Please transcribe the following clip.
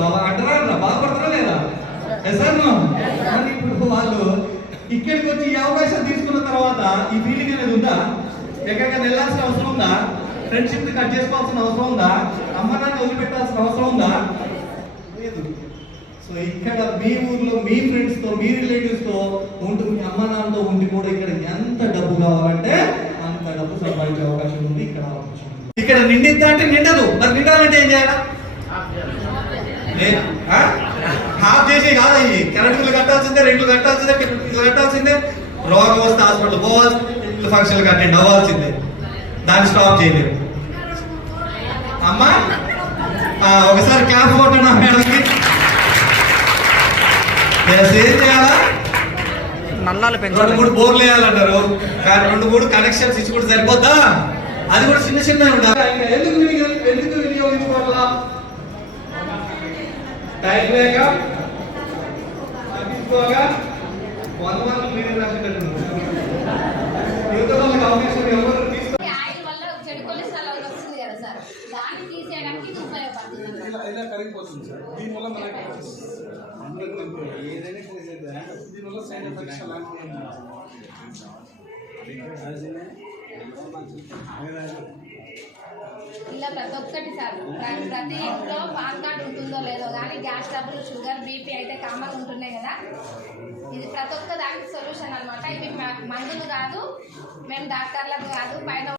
బాబా అంటారా, బాధపడతారా లేదా? ఇప్పుడు వాళ్ళు ఇక్కడికి వచ్చి ఈ అవకాశం తీసుకున్న తర్వాత ఈ ఫీలింగ్ అనేది ఉందా? ఎక్కడికైనా వెళ్ళాల్సిన అవసరం ఉందా? ఫ్రెండ్షిప్ ని కట్ చేసుకోవాల్సిన అవసరం ఉందా? అమ్మ నాన్న వదిలిపెట్టాల్సిన అవసరం ఉందా? లేదు. సో ఇక్కడ మీ ఊర్లో మీ ఫ్రెండ్స్ తో మీ రిలేటివ్స్ తో ఉంటూ మీ అమ్మ నాన్నతో ఉండి కూడా ఇక్కడ ఎంత డబ్బు కావాలంటే అంత డబ్బు సంపాదించే అవకాశం ఉంది. ఇక్కడ నిండిద్దా అంటే నిండదు. మరి నిండాలంటే ఏం చేయాలి? హాఫ్ చేసి కాదు, అయ్యి కరెంట్ బిల్లు కట్టాల్సిందే, రెంట్లు కట్టాల్సిందే, ఇల్లు కట్టాల్సిందే, రోగం వస్తే హాస్పిటల్ పోవాలి, ఇల్లు ఫంక్షన్లకు అటెండ్ అవ్వాల్సిందే. దాన్ని స్టాప్ చేయలేదు. అమ్మా ఒకసారి క్లాప్ కొట్టండి మేడంకి. ఏం చేయాలా? నల్లాలు 2-3 బోర్లు వేయాలంటారు, కానీ 2-3 కనెక్షన్స్ ఇచ్చి కూడా సరిపోద్దా? అది కూడా చిన్న చిన్న ఉండాలి. ఎందుకు వినియోగించుకోవాలా? టైం లేక తగ్గించుకోగా 100 మార్కులు మీరే రాసేటట్టు యువత వాళ్ళకి అవకాశం ఎవరు తీసుకోవాలి. ఆయిల్ వల్ల చెడు కొలెస్ట్రాల్ వస్తుంది కదా సార్, దాన్ని తీసేయడానికి ఇది ఉపయోగపడుతుంది. ఇలా కరిగిపోతుంది సార్. దీనివల్ల మనకి ఏదైనా దీనివల్ల సైడ్ ఎఫెక్ట్స్ అలాంటివి ఇలా ప్రతి ఒక్కటి సార్, ప్రతి ఇంట్లో పాన్ కార్డు ఉంటుందో లేదో కానీ గ్యాస్ ట్రబుల్, షుగర్, బీపీ అయితే కామన్ ఉంటున్నాయి కదా. ఇది ప్రతి ఒక్క దానికి సొల్యూషన్ అనమాట. ఇవి మందులు కాదు, మేము డాక్టర్లకు కాదు, పైన